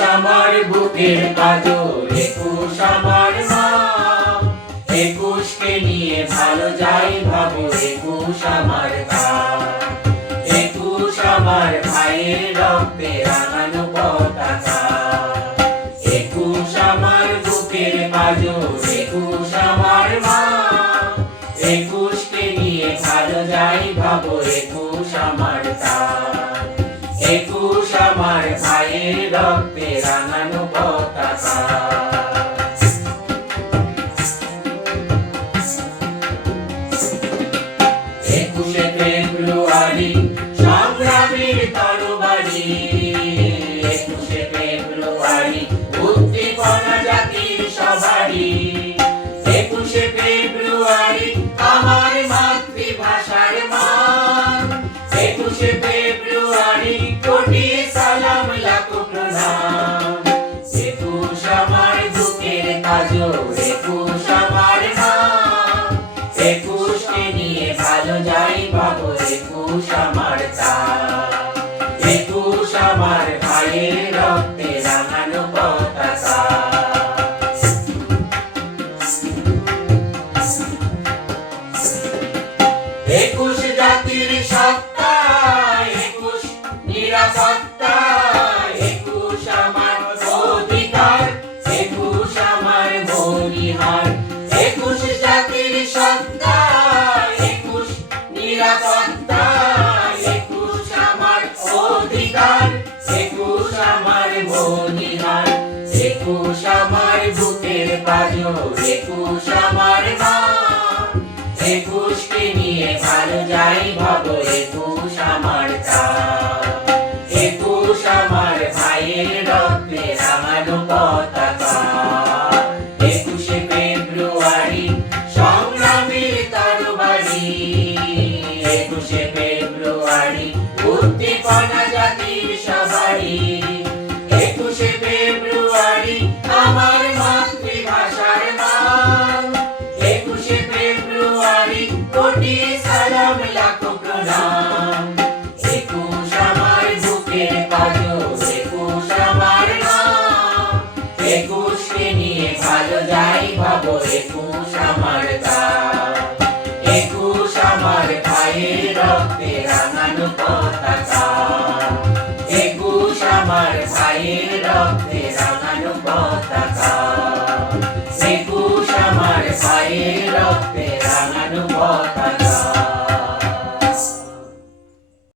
আমার বুকের পাঁজর, একুশ আমার মা। একুশকে নিয়ে ভালো যাই ভাবো, একুশ আমার গান। একুশ আমার ভাইয়ের রক্তে রাঙানো পতাকা। একুশ আমার বুকের পাঁজর, একুশ আমার মা। একুশকে নিয়ে ভালো যাই ভাবো, একুশ আমার গান। একুশ আমার ভাইয়ের রক্তে রাঙানো পতাকা। একুশে ফেব্রুয়ারি সংগ্রামীর তরবারি। একুশে ফেব্রুয়ারি উদ্দীপনা জাতির সবারই। একুশে ফেব্রুয়ারি আমার মাতৃভাষার মান। একুশে ফেব্রুয়ারি কোটি সালাম লাখো প্রণাম। একুশ আমার বুকের পাঁজর, একুশ আমার মা। একুশকে নিয়ে ভালো যাই ভাবো, একুশ আমার গান। একুশ আমার ভাইয়ের রক্তে রাঙানো পতাকা। একুশ জাতির সত্তা, একুশ নিরাপত্তা। একুশ আমার অধিকার, একুশ আমার মনিহার। একুশ জাতির সত্তা, একুশ নিরাপত্তা। একুশ আমার অধিকার, একুশ আমার মনিহার। একুশ আমার বুকের পাঁজর, একুশ আমার মা। একুশকে নিয়ে ভালো যাই ভাবো, একুশ আমার গান। একুশ আমার ভাইয়ের রক্তে রাঙানো পতাকা। একুশে ফেব্রুয়ারি সংগ্রামীর তরবারি। একুশে ফেব্রুয়ারি উদ্দীপনা জাতির সবারই। একুশে ফেব্রুয়ারি আমার মাতৃভাষার মান। একুশে ফেব্রুয়ারি কোটি সালাম লাখো প্রণাম। একুশ আমার বুকের পাঁজর, একুশ আমার মা। একুশকে নিয়ে ভালো যাই ভাবো, একুশ আমার গান। একুশ আমার ভাইয়ের রক্তে রাঙানো পতাকা। একুশ আমার ভাইয়ের রক্তে রাঙানো পতাকা।